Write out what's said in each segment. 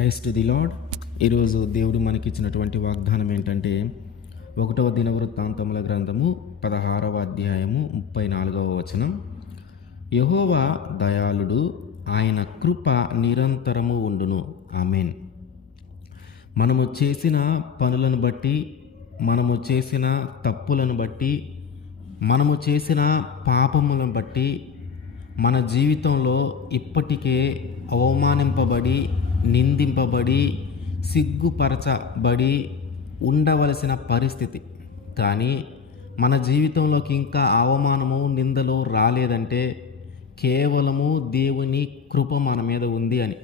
Praise to the lord. ఈరోజు దేవుడు మనకిచ్చినటువంటి వాగ్దానం ఏంటంటే 1వ దినవృత్తాంతముల గ్రంథము 16వ అధ్యాయము 34వ వచనం. యెహోవా దయాళుడు, ఆయన కృప నిరంతరము ఉండును. ఆమేన్. మనము చేసిన పనులను బట్టి, మనము చేసిన తప్పులను బట్టి, మనము చేసిన పాపములను బట్టి మన జీవితంలో ఇప్పటికే అవమానింపబడి, నిందింపబడి, సిగ్గుపరచబడి ఉండవలసిన పరిస్థితి. కానీ మన జీవితంలోకి ఇంకా అవమానము, నిందలు రాలేదంటే కేవలము దేవుని కృప మన మీద ఉంది అని.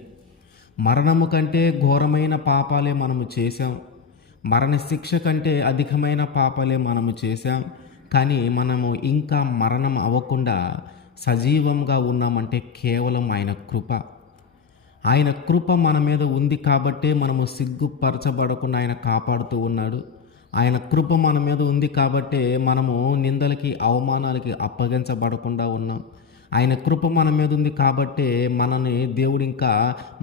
మరణము కంటే ఘోరమైన పాపాలే మనము చేశాం, మరణ శిక్ష కంటే అధికమైన పాపాలే మనము చేశాం. కానీ మనము ఇంకా మరణం అవ్వకుండా సజీవంగా ఉన్నామంటే కేవలం ఆయన కృప. ఆయన కృప మన మీద ఉంది కాబట్టే మనము సిగ్గుపరచబడకుండా ఆయన కాపాడుతూ ఉన్నాడు. ఆయన కృప మన మీద ఉంది కాబట్టే మనము నిందలకి, అవమానాలకి అప్పగించబడకుండా ఉన్నాం. ఆయన కృప మన మీద ఉంది కాబట్టే మనని దేవుడు ఇంకా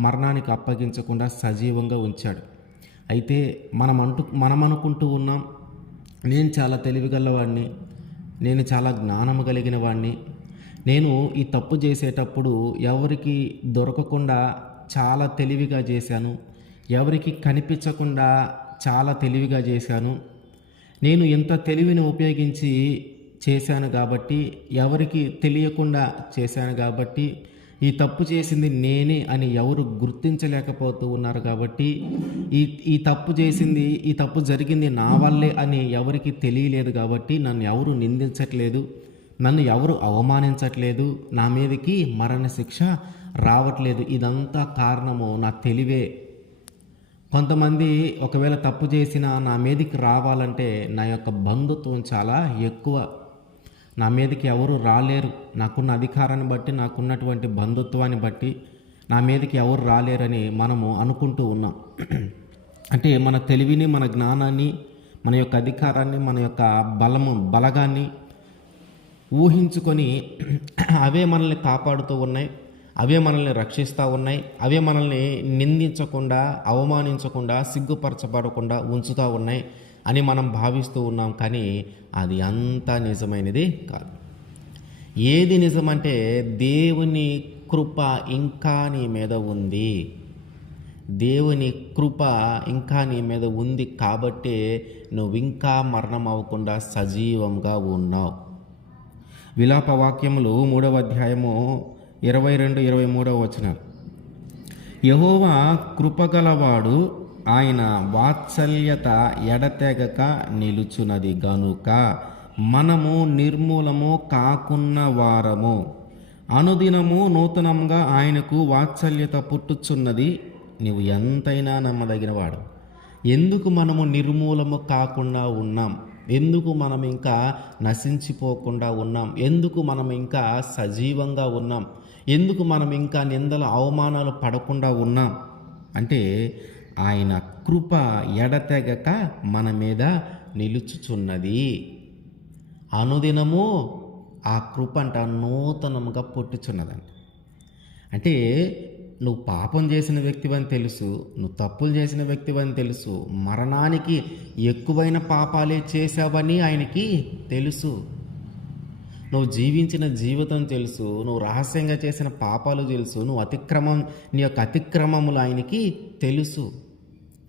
మరణానికి అప్పగించకుండా సజీవంగా ఉంచాడు. అయితే మనం అనుకుంటూ ఉన్నాం, నేను చాలా తెలివిగలవాడిని, నేను చాలా జ్ఞానము కలిగిన వాడిని, నేను ఈ తప్పు చేసేటప్పుడు ఎవరికి దొరకకుండా చాలా తెలివిగా చేశాను, ఎవరికి కనిపించకుండా చాలా తెలివిగా చేశాను, నేను ఇంత తెలివిని ఉపయోగించి చేశాను కాబట్టి, ఎవరికి తెలియకుండా చేశాను కాబట్టి, ఈ తప్పు చేసింది నేనే అని ఎవరు గుర్తించలేకపోతూ ఉన్నారు కాబట్టి, ఈ తప్పు జరిగింది నా వల్లే అని ఎవరికి తెలియలేదు కాబట్టి నన్ను ఎవరు నిందించట్లేదు, నన్ను ఎవరు అవమానించట్లేదు, నా మీదకి మరణ శిక్ష రావట్లేదు. ఇదంతా కారణము నా తెలివే. కొంతమంది ఒకవేళ తప్పు చేసినా నా మీదకి రావాలంటే నా యొక్క బంధుత్వం చాలా ఎక్కువ. నా మీదకి ఎవరు రాలేరు. నాకున్న అధికారాన్ని బట్టి, నాకున్నటువంటి బంధుత్వాన్ని బట్టి నా మీదకి ఎవరు రాలేరని మనము అనుకుంటూ ఉన్నాం. అంటే మన తెలివిని, మన జ్ఞానాన్ని, మన యొక్క అధికారాన్ని, మన యొక్క బలగాన్ని ఊహించుకొని అవే మనల్ని కాపాడుతూ ఉన్నాయి, అవే మనల్ని రక్షిస్తూ ఉన్నాయి, అవే మనల్ని నిందించకుండా, అవమానించకుండా, సిగ్గుపరచబడకుండా ఉంచుతూ ఉన్నాయి అని మనం భావిస్తూ ఉన్నాం. కానీ అది అంతా నిజమైనది కాదు. ఏది నిజమంటే దేవుని కృప ఇంకా నీ మీద ఉంది. దేవుని కృప ఇంకా నీ మీద ఉంది కాబట్టే నువ్వు ఇంకా మరణం అవ్వకుండా సజీవంగా ఉన్నావు. విలాప వాక్యములు 3వ అధ్యాయము 22-23 వచనం. యెహోవా కృపగలవాడు, ఆయన వాత్సల్యత ఎడతెగక నిలుచున్నది గనుక మనము నిర్మూలము కాకున్న వారము. అనుదినము నూతనంగా ఆయనకు వాత్సల్యత పుట్టుచున్నది. నువ్వు ఎంతైనా నమ్మదగినవాడు. ఎందుకు మనము నిర్మూలము కాకుండా ఉన్నాం? ఎందుకు మనం ఇంకా నశించిపోకుండా ఉన్నాం? ఎందుకు మనం ఇంకా సజీవంగా ఉన్నాం? ఎందుకు మనం ఇంకా నిందల, అవమానాలు పడకుండా ఉన్నాం అంటే ఆయన కృప ఎడతెగక మన మీద నిలుచుచున్నది. అనుదినము ఆ కృప అంట నూతనముగా పుట్టుచున్నదంట. అంటే నువ్వు పాపం చేసిన వ్యక్తివని తెలుసు, నువ్వు తప్పులు చేసిన వ్యక్తివని తెలుసు, మరణానికి ఎక్కువైన పాపాలే చేసావని ఆయనకి తెలుసు, నువ్వు జీవించిన జీవితం తెలుసు, నువ్వు రహస్యంగా చేసిన పాపాలు తెలుసు, నీ యొక్క అతిక్రమములు ఆయనకి తెలుసు.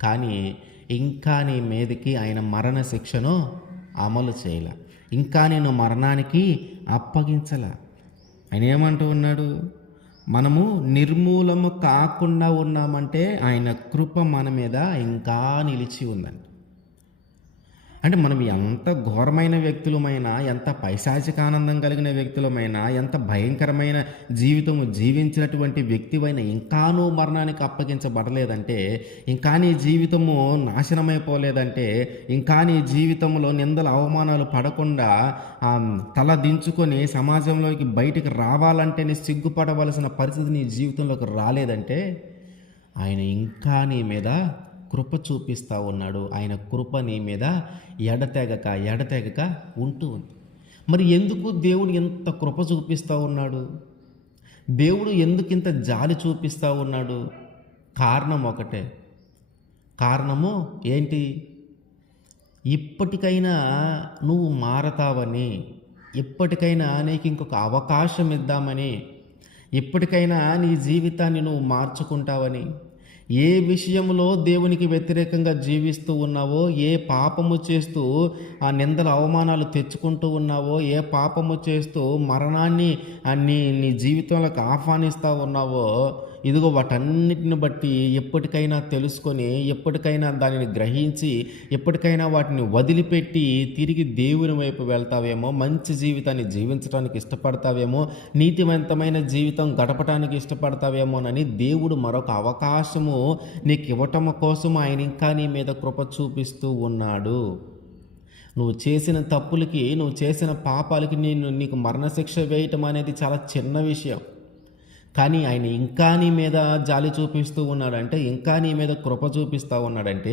కానీ ఇంకా నీ మీదకి ఆయన మరణ శిక్షను అమలు చేయలే, ఇంకా నేను మరణానికి అప్పగించలే. ఆయన ఏమంటూ ఉన్నాడు? మనము నిర్మూలము కాకుండా ఉన్నామంటే ఆయన కృప మన మీద ఇంకా నిలిచి ఉందండి. అంటే మనం ఎంత ఘోరమైన వ్యక్తులమైనా, ఎంత పైశాచిక ఆనందం కలిగిన వ్యక్తులమైనా, ఎంత భయంకరమైన జీవితము జీవించినటువంటి వ్యక్తివైనా ఇంకా నువ్వు మరణానికి అప్పగించబడలేదంటే, ఇంకా నీ జీవితము నాశనమైపోలేదంటే, ఇంకా నీ జీవితంలో నిందల, అవమానాలు పడకుండా తల దించుకొని సమాజంలోకి బయటికి రావాలంటే నీ సిగ్గుపడవలసిన పరిస్థితి నీ జీవితంలోకి రాలేదంటే ఆయన ఇంకా నీ మీద కృప చూపిస్తూ ఉన్నాడు. ఆయన కృప నీ మీద ఎడతెగక ఉంటూ ఉంది. మరి ఎందుకు దేవుడు ఎంత కృప చూపిస్తూ ఉన్నాడు? దేవుడు ఎందుకు ఇంత జాలి చూపిస్తూ ఉన్నాడు? కారణం ఒకటే. కారణము ఏంటి? ఇప్పటికైనా నువ్వు మారతావని, ఇప్పటికైనా నీకు ఇంకొక అవకాశం ఇద్దామని, ఇప్పటికైనా నీ జీవితాన్ని నువ్వు మార్చుకుంటావని. ఏ విషయంలో దేవునికి వ్యతిరేకంగా జీవిస్తూ ఉన్నావో, ఏ పాపము చేస్తూ ఆ నిందల అవమానాలు తెచ్చుకుంటూ ఉన్నావో, ఏ పాపము చేస్తూ మరణాన్ని నీ నీ జీవితంలోకి ఆహ్వానిస్తూ ఉన్నావో, ఇదిగో వాటన్నిటిని బట్టి ఎప్పటికైనా తెలుసుకొని, ఎప్పటికైనా దానిని గ్రహించి, ఎప్పటికైనా వాటిని వదిలిపెట్టి తిరిగి దేవుని వైపు వెళ్తావేమో, మంచి జీవితాన్ని జీవించడానికి ఇష్టపడతావేమో, నీతివంతమైన జీవితం గడపడానికి ఇష్టపడతావేమోనని దేవుడు మరొక అవకాశము నీకు ఇవ్వటం కోసం ఆయన ఇంకా నీ మీద కృప చూపిస్తూ ఉన్నాడు. నువ్వు చేసిన తప్పులకి, నువ్వు చేసిన పాపాలకి నీకు మరణశిక్ష వేయటం అనేది చాలా చిన్న విషయం. కానీ ఆయన ఇంకా నీ మీద జాలి చూపిస్తూ ఉన్నాడంటే, ఇంకా నీ మీద కృప చూపిస్తూ ఉన్నాడంటే,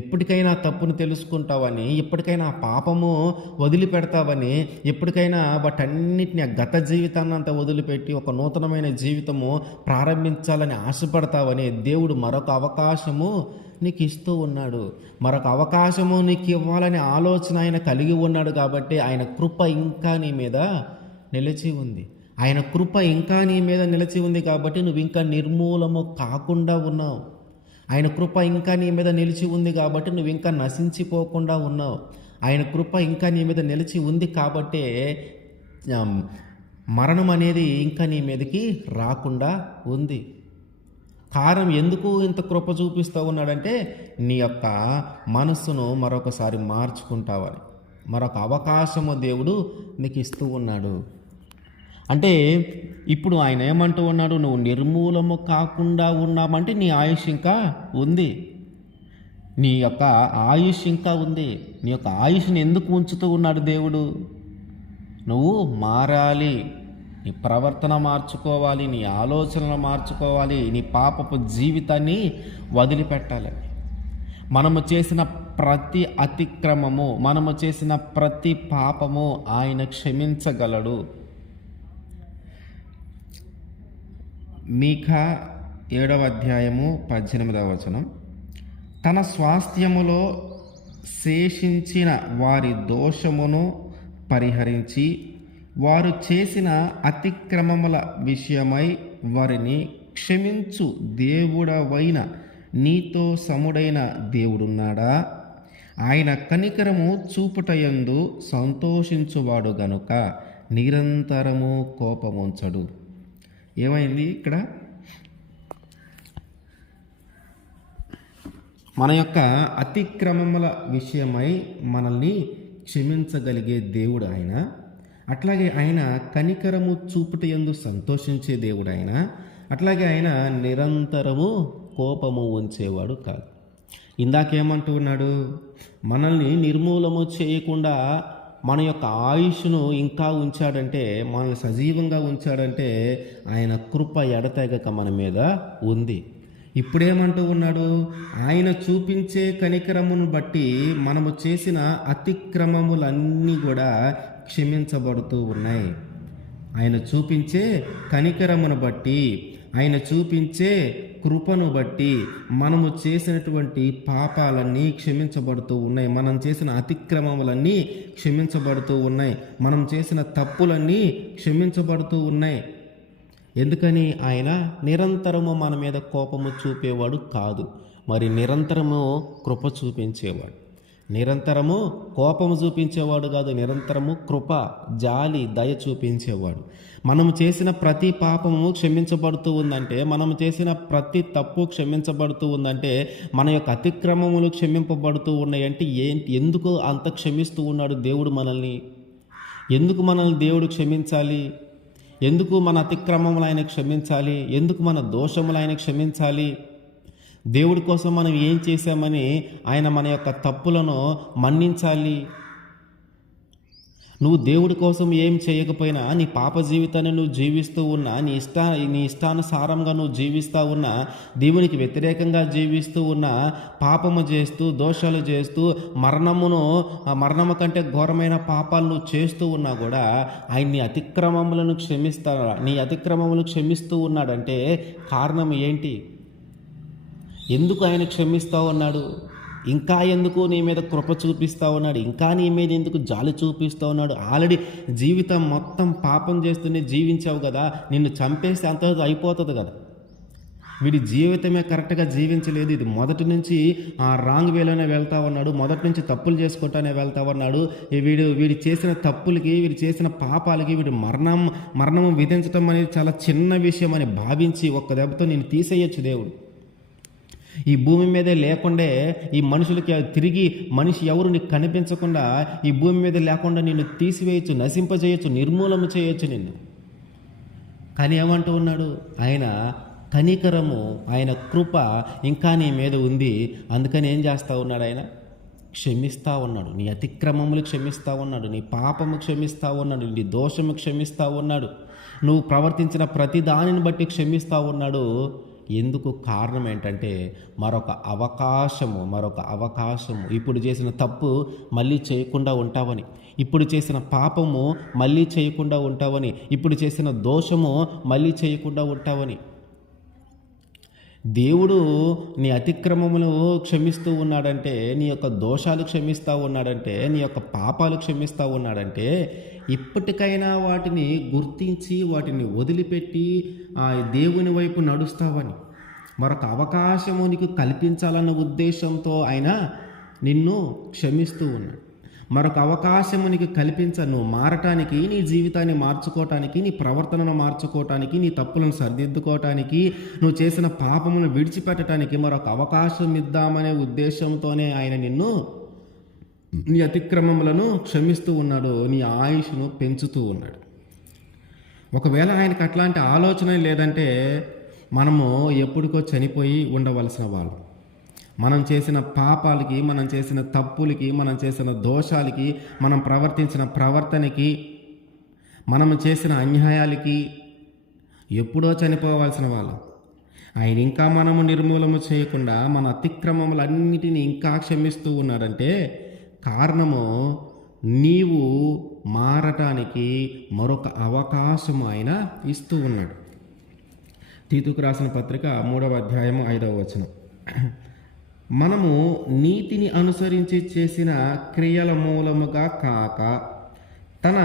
ఎప్పటికైనా తప్పును తెలుసుకుంటావని, ఎప్పటికైనా ఆ పాపము వదిలిపెడతావని, ఎప్పటికైనా వాటన్నిటిని ఆ గత జీవితాన్ని అంతా వదిలిపెట్టి ఒక నూతనమైన జీవితము ప్రారంభించాలని ఆశపడతావని దేవుడు మరొక అవకాశము నీకు ఇస్తూ ఉన్నాడు. మరొక అవకాశము నీకు ఇవ్వాలనే ఆలోచన ఆయన కలిగి ఉన్నాడు. కాబట్టి ఆయన కృప ఇంకా నీ మీద నిలిచి ఉంది. ఆయన కృప ఇంకా నీ మీద నిలిచి ఉంది కాబట్టి నువ్వు ఇంకా నిర్మూలము కాకుండా ఉన్నావు. ఆయన కృప ఇంకా నీ మీద నిలిచి ఉంది కాబట్టి నువ్వు ఇంకా నశించిపోకుండా ఉన్నావు. ఆయన కృప ఇంకా నీ మీద నిలిచి ఉంది కాబట్టే మరణం అనేది ఇంకా నీ మీదకి రాకుండా ఉంది. కారణం ఎందుకు ఇంత కృప చూపిస్తూ ఉన్నాడంటే, నీ యొక్క మనస్సును మరొకసారి మార్చుకుంటావని, మరొక అవకాశము దేవుడు నీకు ఇస్తూ ఉన్నాడు. అంటే ఇప్పుడు ఆయన ఏమంటూ ఉన్నాడు? నువ్వు నిర్మూలము కాకుండా ఉన్నామంటే నీ ఆయుష్ ఇంకా ఉంది. నీ యొక్క ఆయుష్ ఇంకా ఉంది. నీ యొక్క ఆయుష్ని ఎందుకు ఉంచుతూ ఉన్నాడు దేవుడు? నువ్వు మారాలి, నీ ప్రవర్తన మార్చుకోవాలి, నీ ఆలోచనలు మార్చుకోవాలి, నీ పాపపు జీవితాన్ని వదిలిపెట్టాలి. మనము చేసిన ప్రతి అతిక్రమము, మనము చేసిన ప్రతి పాపము ఆయన క్షమించగలడు. మీకా 7వ అధ్యాయము 18వ వచనం, తన స్వాస్థ్యములో శేషించిన వారి దోషమును పరిహరించి వారు చేసిన అతిక్రమముల విషయమై వారిని క్షమించు దేవుడవైన నీతో సముడైన దేవుడున్నాడా? ఆయన కనికరము చూపుటయందు సంతోషించువాడు గనుక నిరంతరము కోపముంచడు. ఏమైంది ఇక్కడ? మన యొక్క అతిక్రమముల విషయమై మనల్ని క్షమించగలిగే దేవుడు ఆయన. అట్లాగే ఆయన కనికరము చూపుటయందు సంతోషించే దేవుడు ఆయన. అట్లాగే ఆయన నిరంతరము కోపము ఉంచేవాడు కాదు. ఇందాకేమంటూ ఉన్నాడు? మనల్ని నిర్మూలము చేయకుండా మన యొక్క ఆయుష్ను ఇంకా ఉంచాడంటే, మనల్ని సజీవంగా ఉంచాడంటే ఆయన కృప ఎడతెగక మన మీద ఉంది. ఇప్పుడేమంటూ ఉన్నాడు? ఆయన చూపించే కనికరమును బట్టి మనము చేసిన అతిక్రమములన్నీ కూడా క్షమించబడుతూ ఉన్నాయి. ఆయన చూపించే కనికరమును బట్టి, ఆయన చూపించే కృపను బట్టి మనము చేసినటువంటి పాపాలన్నీ క్షమించబడుతూ ఉన్నాయి. మనం చేసిన అతిక్రమములన్నీ క్షమించబడుతూ ఉన్నాయి. మనం చేసిన తప్పులన్నీ క్షమించబడుతూ ఉన్నాయి. ఎందుకని? ఆయన నిరంతరము మన మీద కోపము చూపేవాడు కాదు, మరి నిరంతరము కృప చూపించేవాడు. నిరంతరము కోపము చూపించేవాడు కాదు, నిరంతరము కృప, జాలి, దయ చూపించేవాడు. మనము చేసిన ప్రతి పాపము క్షమించబడుతూ ఉందంటే, మనము చేసిన ప్రతి తప్పు క్షమించబడుతూ ఉందంటే, మన యొక్క అతిక్రమములు క్షమింపబడుతూ ఉన్నాయంటే ఎందుకు అంత క్షమిస్తూ ఉన్నాడు దేవుడు మనల్ని? ఎందుకు మనల్ని దేవుడు క్షమించాలి? ఎందుకు మన అతిక్రమములు ఆయన క్షమించాలి? ఎందుకు మన దోషములు ఆయన క్షమించాలి? దేవుడి కోసం మనం ఏం చేశామని ఆయన మన యొక్క తప్పులను మన్నించాలి? నువ్వు దేవుడి కోసం ఏం చేయకపోయినా నీ పాప జీవితాన్ని నువ్వు జీవిస్తూ ఉన్నా, నీ ఇష్టానుసారంగా నువ్వు జీవిస్తూ ఉన్నా, దేవునికి వ్యతిరేకంగా జీవిస్తూ ఉన్నా, పాపము చేస్తూ, దోషాలు చేస్తూ, మరణము కంటే ఘోరమైన పాపాలు నువ్వు చేస్తూ ఉన్నా కూడా ఆయన నీ అతిక్రమములను క్షమిస్తూ ఉన్నాడంటే కారణం ఏంటి? ఎందుకు ఆయన క్షమిస్తూ ఉన్నాడు? ఇంకా ఎందుకు నీ మీద కృప చూపిస్తూ ఉన్నాడు? ఇంకా నీ మీద ఎందుకు జాలి చూపిస్తూ ఉన్నాడు? ఆల్రెడీ జీవితం మొత్తం పాపం చేస్తూనే జీవించావు కదా, నిన్ను చంపేస్తే అంత అయిపోతుంది కదా. వీడి జీవితమే కరెక్ట్గా జీవించలేదు, ఇది మొదటి నుంచి ఆ రాంగ్ వేలోనే వెళ్తా ఉన్నాడు, మొదటి నుంచి తప్పులు చేసుకుంటానే వెళ్తా ఉన్నాడు. వీడి చేసిన తప్పులకి, వీడు చేసిన పాపాలకి వీడి మరణము విధించడం అనేది చాలా చిన్న విషయం అని భావించి ఒక్క దెబ్బతో నేను తీసేయచ్చు దేవుడు. ఈ భూమి మీదే లేకుండే ఈ మనుషులకి తిరిగి మనిషి ఎవరు నీకు కనిపించకుండా ఈ భూమి మీద లేకుండా నిన్ను తీసివేయచ్చు, నశింపజేయచ్చు, నిర్మూలన చేయొచ్చు నిన్ను. కానీ ఏమంటూ ఉన్నాడు? ఆయన కనికరము, ఆయన కృప ఇంకా నీ మీద ఉంది. అందుకని ఏం చేస్తూ ఉన్నాడు? ఆయన క్షమిస్తూ ఉన్నాడు. నీ అతిక్రమములు క్షమిస్తూ ఉన్నాడు, నీ పాపము క్షమిస్తూ ఉన్నాడు, నీ దోషము క్షమిస్తూ ఉన్నాడు, నువ్వు ప్రవర్తించిన ప్రతి దానిని బట్టి క్షమిస్తూ ఉన్నాడు. ఎందుకు? కారణం ఏంటంటే మరొక అవకాశము ఇప్పుడు చేసిన తప్పు మళ్ళీ చేయకుండా ఉంటావని, ఇప్పుడు చేసిన పాపము మళ్ళీ చేయకుండా ఉంటావని, ఇప్పుడు చేసిన దోషము మళ్ళీ చేయకుండా ఉంటావని. దేవుడు నీ అతిక్రమములు క్షమిస్తూ ఉన్నాడంటే, నీ యొక్క దోషాలు క్షమిస్తూ ఉన్నాడంటే, నీ యొక్క పాపాలు క్షమిస్తూ ఉన్నాడంటే ఇప్పటికైనా వాటిని గుర్తించి వాటిని వదిలిపెట్టి ఆ దేవుని వైపు నడుస్తావని, మరొక అవకాశము నీకు కల్పించాలన్న ఉద్దేశంతో ఆయన నిన్ను క్షమిస్తూ ఉన్నాడు. మరొక అవకాశము నీకు నువ్వు మారటానికి, నీ జీవితాన్ని మార్చుకోవటానికి, నీ ప్రవర్తనను మార్చుకోవటానికి, నీ తప్పులను సరిదిద్దుకోవటానికి, నువ్వు చేసిన పాపమును విడిచిపెట్టడానికి మరొక అవకాశం ఇద్దామనే ఉద్దేశంతోనే ఆయన నిన్ను, నీ అతిక్రమములను క్షమిస్తూ ఉన్నాడు, నీ ఆయుష్ను పెంచుతూ ఉన్నాడు. ఒకవేళ ఆయనకు అట్లాంటి ఆలోచన లేదంటే మనము ఎప్పటికో చనిపోయి ఉండవలసిన వాళ్ళు. మనం చేసిన పాపాలకి, మనం చేసిన తప్పులకి, మనం చేసిన దోషాలకి, మనం ప్రవర్తించిన ప్రవర్తనకి, మనం చేసిన అన్యాయాలకి ఎప్పుడో చనిపోవాల్సిన వాళ్ళం. ఆయన ఇంకా మనము నిర్మూలన చేయకుండా మన అతిక్రమములన్నిటినీ ఇంకా క్షమిస్తూ ఉన్నాడంటే కారణము నీవు మారటానికి మరొక అవకాశం ఆయన ఇస్తూ ఉన్నాడు. తీతుకు రాసిన పత్రిక 3వ అధ్యాయము 5వ వచనం. మనము నీతిని అనుసరించి చేసిన క్రియల మూలముగా కాక తన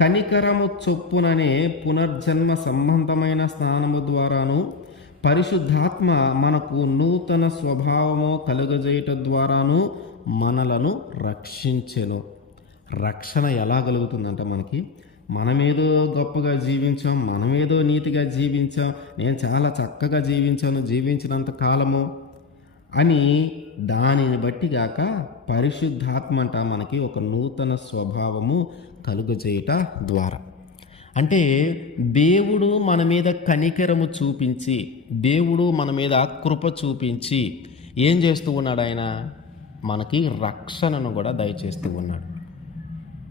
కనికరము చొప్పుననే పునర్జన్మ సంబంధమైన స్నానము ద్వారాను పరిశుద్ధాత్మ మనకు నూతన స్వభావము కలుగజేయట ద్వారాను మనలను రక్షించెను. రక్షణ ఎలా కలుగుతుందంట? మనమేదో గొప్పగా జీవించాం, మనమేదో నీతిగా జీవించాం, నేను చాలా చక్కగా జీవించినంత కాలము అని దానిని బట్టి గాక పరిశుద్ధాత్మ అంట మనకి ఒక నూతన స్వభావము కలుగజేయట ద్వారా. అంటే దేవుడు మన మీద కనికరము చూపించి, దేవుడు మన మీద కృప చూపించి ఏం చేస్తూ ఉన్నాడు? ఆయన మనకి రక్షణను కూడా దయచేస్తూ ఉన్నాడు.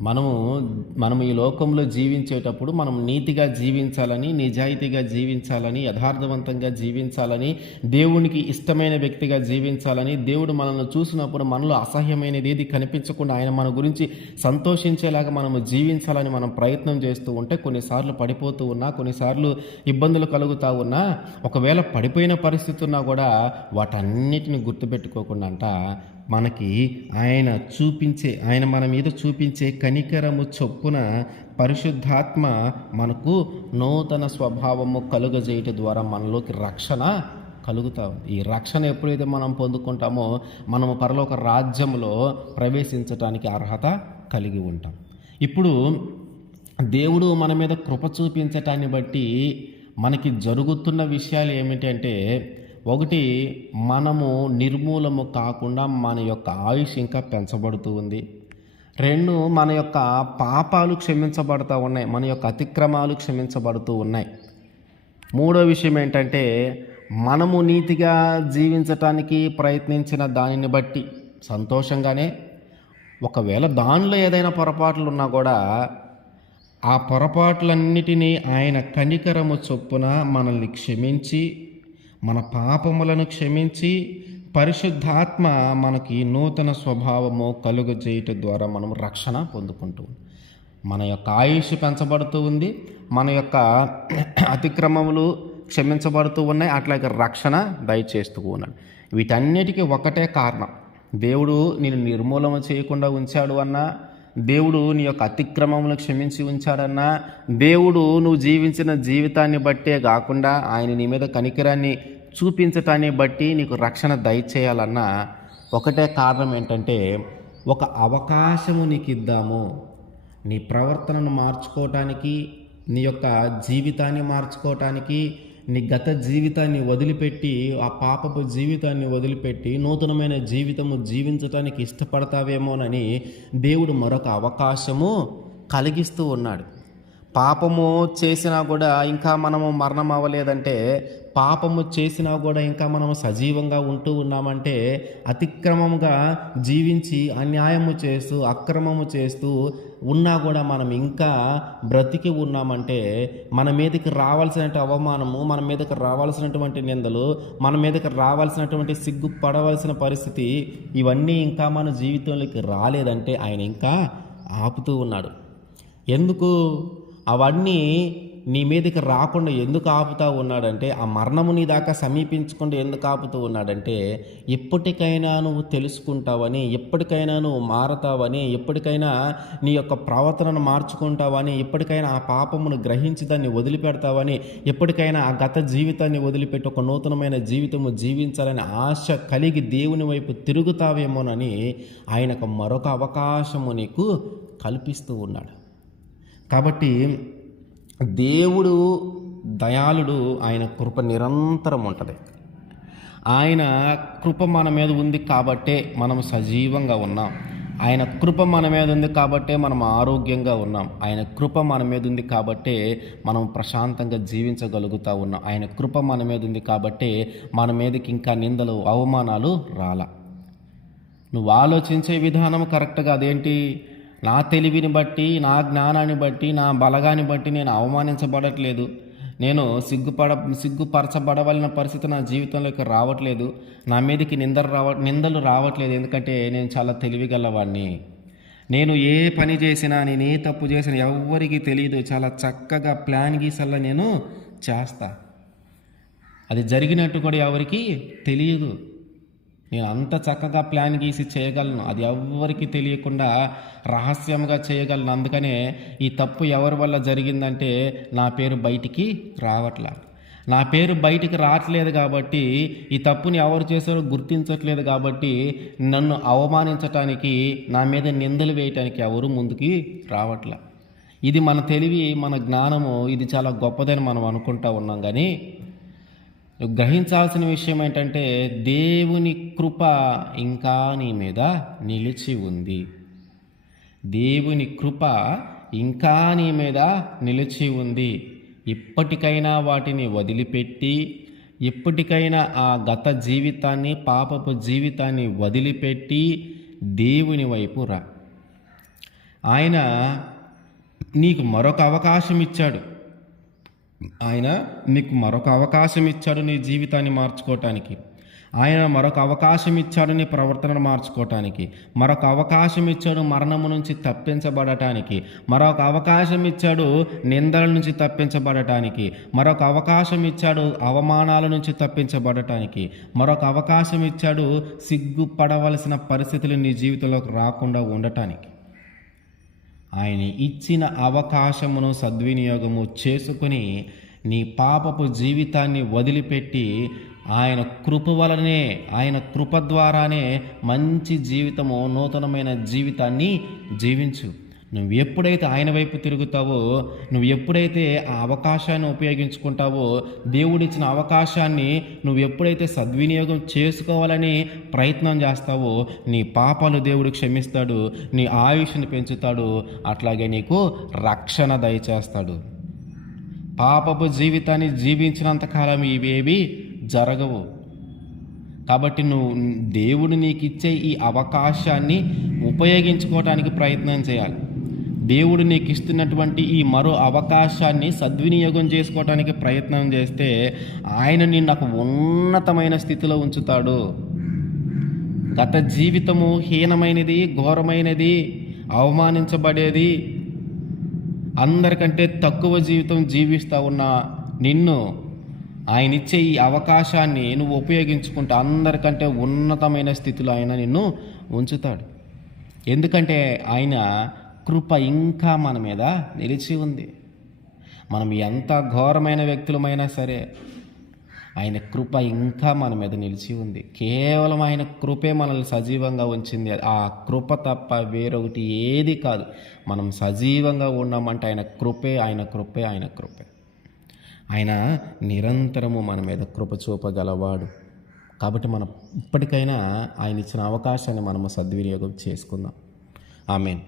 మనము ఈ లోకంలో జీవించేటప్పుడు మనం నీతిగా జీవించాలని, నిజాయితీగా జీవించాలని, యథార్థవంతంగా జీవించాలని, దేవునికి ఇష్టమైన వ్యక్తిగా జీవించాలని, దేవుడు మనల్ని చూసినప్పుడు మనలో అసహ్యమైనది ఏది కనిపించకుండా ఆయన మన గురించి సంతోషించేలాగా మనము జీవించాలని మనం ప్రయత్నం చేస్తూ ఉంటే కొన్నిసార్లు పడిపోతూ ఉన్నా, కొన్నిసార్లు ఇబ్బందులు కలుగుతూ ఉన్నా, ఒకవేళ పడిపోయిన పరిస్థితి ఉన్నా కూడా వాటన్నిటిని గుర్తుపెట్టుకోకుండా అంట మనకి ఆయన మన మీద చూపించే కనికరము చొప్పున పరిశుద్ధాత్మ మనకు నూతన స్వభావము కలుగజేయట ద్వారా మనలోకి రక్షణ కలుగుతా ఉంది. ఈ రక్షణ ఎప్పుడైతే మనం పొందుకుంటామో మనము పరలోక రాజ్యంలో ప్రవేశించడానికి అర్హత కలిగి ఉంటాం. ఇప్పుడు దేవుడు మన మీద కృప చూపించటాన్ని బట్టి మనకి జరుగుతున్న విషయాలు ఏమిటంటే, ఒకటి, మనము నిర్మూలము కాకుండా మన యొక్క ఆయుష్ ఇంకా పెంచబడుతూ ఉంది. 2, మన యొక్క పాపాలు క్షమించబడుతూ ఉన్నాయి, మన యొక్క అతిక్రమాలు క్షమించబడుతూ ఉన్నాయి. 3వ విషయం ఏంటంటే, మనము నీతిగా జీవించటానికి ప్రయత్నించిన దానిని బట్టి సంతోషంగానే, ఒకవేళ దానిలో ఏదైనా పొరపాట్లు ఉన్నా కూడా ఆ పొరపాట్లన్నిటినీ ఆయన కనికరము చొప్పున మనల్ని క్షమించి, మన పాపములను క్షమించి, పరిశుద్ధాత్మ మనకి నూతన స్వభావము కలుగజేయటం ద్వారా మనం రక్షణ పొందుకుంటూ మన యొక్క ఆయుష్ పెంచబడుతూ ఉంది, మన యొక్క అతిక్రమములు క్షమించబడుతూ ఉన్నాయి, అట్లాగే రక్షణ దయచేస్తూ ఉన్నాడు. వీటన్నిటికీ ఒకటే కారణం, దేవుడు నేను నిర్మూలన చేయకుండా ఉంచాడు అన్నా, దేవుడు నీ యొక్క అతిక్రమములను క్షమించి ఉంచాడన్నా, దేవుడు నువ్వు జీవించిన జీవితాన్ని బట్టే కాకుండా ఆయన నీ మీద కనికరాన్ని చూపించటాన్ని బట్టి నీకు రక్షణ దయచేయాలన్నా ఒకటే కారణం ఏంటంటే, ఒక అవకాశము నీకు ఇద్దాము నీ ప్రవర్తనను మార్చుకోవటానికి, నీ యొక్క జీవితాన్ని మార్చుకోవటానికి, నీ గత జీవితాన్ని వదిలిపెట్టి ఆ పాపపు జీవితాన్ని వదిలిపెట్టి నూతనమైన జీవితము జీవించటానికి ఇష్టపడతావేమోనని దేవుడు మరొక అవకాశము కలిగిస్తూ ఉన్నాడు. పాపము చేసినా కూడా ఇంకా మనము మరణం అవ్వలేదంటే, పాపము చేసినా కూడా ఇంకా మనము సజీవంగా ఉంటూ ఉన్నామంటే, అతిక్రమంగా జీవించి అన్యాయము చేస్తూ అక్రమము చేస్తూ ఉన్నా కూడా మనం ఇంకా బ్రతికి ఉన్నామంటే, మన మీదకి రావాల్సిన అవమానము, మన మీదకి రావాల్సినటువంటి నిందలు, మన మీదకి రావాల్సినటువంటి సిగ్గుపడవలసిన పరిస్థితి, ఇవన్నీ ఇంకా మన జీవితంలోకి రాలేదంటే ఆయన ఇంకా ఆపుతూ ఉన్నాడు. ఎందుకు అవన్నీ నీ మీదకి రాకుండా ఎందుకు ఆపుతూ ఉన్నాడంటే, ఆ మరణము నీ దాకా సమీపించకుండా ఎందుకు ఆపుతూ ఉన్నాడంటే, ఎప్పటికైనా నువ్వు తెలుసుకుంటావని, ఎప్పటికైనా నువ్వు మారతావని, ఎప్పటికైనా నీ యొక్క ప్రవర్తనను మార్చుకుంటావని, ఎప్పటికైనా ఆ పాపమును గ్రహించి దాన్ని వదిలిపెడతావని, ఎప్పటికైనా ఆ గత జీవితాన్ని వదిలిపెట్టి ఒక నూతనమైన జీవితము జీవించాలని ఆశ కలిగి దేవుని వైపు తిరుగుతావేమోనని ఆయనకు మరొక అవకాశము నీకు కల్పిస్తూ ఉన్నాడు. కాబట్టి దేవుడు దయాళుడు, ఆయన కృప నిరంతరం ఉంటుంది. ఆయన కృప మన మీద ఉంది కాబట్టే మనం సజీవంగా ఉన్నాం. ఆయన కృప మన మీద ఉంది కాబట్టే మనం ఆరోగ్యంగా ఉన్నాం. ఆయన కృప మన మీద ఉంది కాబట్టే మనం ప్రశాంతంగా జీవించగలుగుతూ ఉన్నాం. ఆయన కృప మన మీద ఉంది కాబట్టే మన మీదకి ఇంకా నిందలు అవమానాలు రాలా. నువ్వు ఆలోచించే విధానం కరెక్ట్గా అదేంటి, నా తెలివిని బట్టి, నా జ్ఞానాన్ని బట్టి, నా బలగాన్ని బట్టి నేను అవమానించబడట్లేదు, నేను సిగ్గుపరచబడవలసిన పరిస్థితి నా జీవితంలోకి రావట్లేదు, నా మీదకి నిందలు రావట్లేదు, ఎందుకంటే నేను చాలా తెలివిగలవాడిని, నేను ఏ పని చేసినా, నేను ఏ తప్పు చేసినా ఎవ్వరికీ తెలియదు, చాలా చక్కగా ప్లాన్ గీసల్లా నేను చేస్తా, అది జరిగినట్టు కూడా ఎవరికి తెలియదు, నేను అంత చక్కగా ప్లాన్ గీసి చేయగలను, అది ఎవ్వరికి తెలియకుండా రహస్యంగా చేయగలను. అందుకనే ఈ తప్పు ఎవరి వల్ల జరిగిందంటే నా పేరు బయటికి రావట్లా, నా పేరు బయటికి రావట్లేదు కాబట్టి, ఈ తప్పుని ఎవరు చేశారో గుర్తించట్లేదు కాబట్టి నన్ను అవమానించటానికి, నా మీద నిందలు వేయటానికి ఎవరు ముందుకి రావట్లా. ఇది మన తెలివి, మన జ్ఞానము, ఇది చాలా గొప్పదని మనం అనుకుంటా ఉన్నాం. కానీ గ్రహించాల్సిన విషయం ఏంటంటే, దేవుని కృప ఇంకా నీ మీద నిలిచి ఉంది. దేవుని కృప ఇంకా నీ మీద నిలిచి ఉంది. ఇప్పటికైనా వాటిని వదిలిపెట్టి, ఎప్పటికైనా ఆ గత జీవితాన్ని, పాపపు జీవితాన్ని వదిలిపెట్టి దేవుని వైపు రా. ఆయన నీకు మరొక అవకాశం ఇచ్చాడు. ఆయన నీకు మరొక అవకాశం ఇచ్చాడు నీ జీవితాన్ని మార్చుకోవటానికి. ఆయన మరొక అవకాశం ఇచ్చాడు నీ ప్రవర్తనను మార్చుకోవటానికి. మరొక అవకాశం ఇచ్చాడు మరణము నుంచి తప్పించబడటానికి. మరొక అవకాశం ఇచ్చాడు నిందల నుంచి తప్పించబడటానికి. మరొక అవకాశం ఇచ్చాడు అవమానాల నుంచి తప్పించబడటానికి. మరొక అవకాశం ఇచ్చాడు సిగ్గుపడవలసిన పరిస్థితులు నీ జీవితంలోకి రాకుండా ఉండటానికి. ఆయన ఇచ్చిన అవకాశమును సద్వినియోగము చేసుకుని నీ పాపపు జీవితాన్ని వదిలిపెట్టి ఆయన కృప వలనే, ఆయన కృప ద్వారానే మంచి జీవితము, నూతనమైన జీవితాన్ని జీవించు. నువ్వు ఎప్పుడైతే ఆయన వైపు తిరుగుతావో, నువ్వు ఎప్పుడైతే ఆ అవకాశాన్ని ఉపయోగించుకుంటావో, దేవుడిచ్చిన అవకాశాన్ని నువ్వు ఎప్పుడైతే సద్వినియోగం చేసుకోవాలని ప్రయత్నం చేస్తావో, నీ పాపాలు దేవుడు క్షమిస్తాడు, నీ ఆయుష్ని పెంచుతాడు, అట్లాగే నీకు రక్షణ దయచేస్తాడు. పాపపు జీవితాన్ని జీవించినంతకాలం ఇవేవి జరగవు. కాబట్టి నువ్వు దేవుడు నీకు ఇచ్చే ఈ అవకాశాన్ని ఉపయోగించుకోవడానికి ప్రయత్నం చేయాలి. దేవుడు నీకు ఇస్తున్నటువంటి ఈ మరో అవకాశాన్ని సద్వినియోగం చేసుకోవడానికి ప్రయత్నం చేస్తే ఆయన నిన్ను ఒక ఉన్నతమైన స్థితిలో ఉంచుతాడు. గత జీవితము హీనమైనది, ఘోరమైనది, అవమానించబడేది, అందరికంటే తక్కువ జీవితం జీవిస్తూ ఉన్న నిన్ను ఆయన ఇచ్చే ఈ అవకాశాన్ని నువ్వు ఉపయోగించుకుంటే అందరికంటే ఉన్నతమైన స్థితిలో ఆయన నిన్ను ఉంచుతాడు. ఎందుకంటే ఆయన కృప ఇంకా మన మీద నిలిచి ఉంది. మనం ఎంత ఘోరమైన వ్యక్తులమైనా సరే ఆయన కృప ఇంకా మన మీద నిలిచి ఉంది. కేవలం ఆయన కృపే మనల్ని సజీవంగా ఉంచింది. ఆ కృప తప్ప వేరొకటి ఏది కాదు. మనం సజీవంగా ఉన్నామంటే ఆయన కృపే, ఆయన కృపే, ఆయన కృపే. ఆయన నిరంతరము మన మీద కృప చూపగలవాడు. కాబట్టి మనం ఇప్పటికైనా ఆయన ఇచ్చిన అవకాశాన్ని మనము సద్వినియోగం చేసుకుందాం. ఆమేన్.